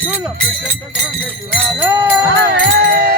Chula, presenta grande, chula.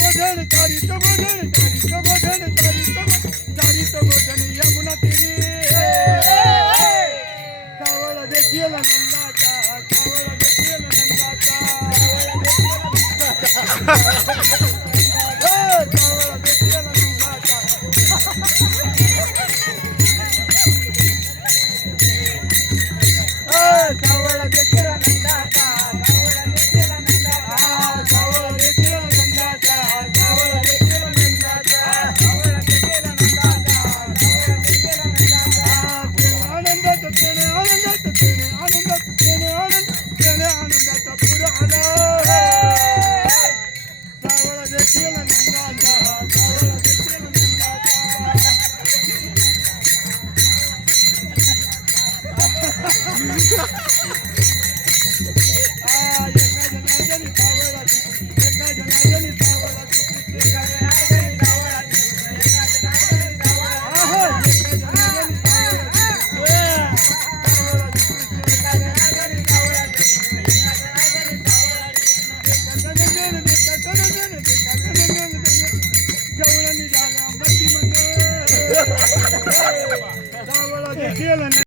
गोधन तारी तो गोधन तारी तो गोधन तारी तो तारी. तो गोधन यमुना तेरी कावळ देखील नंदाचा कावळ देखील नंदाचा no, no, no,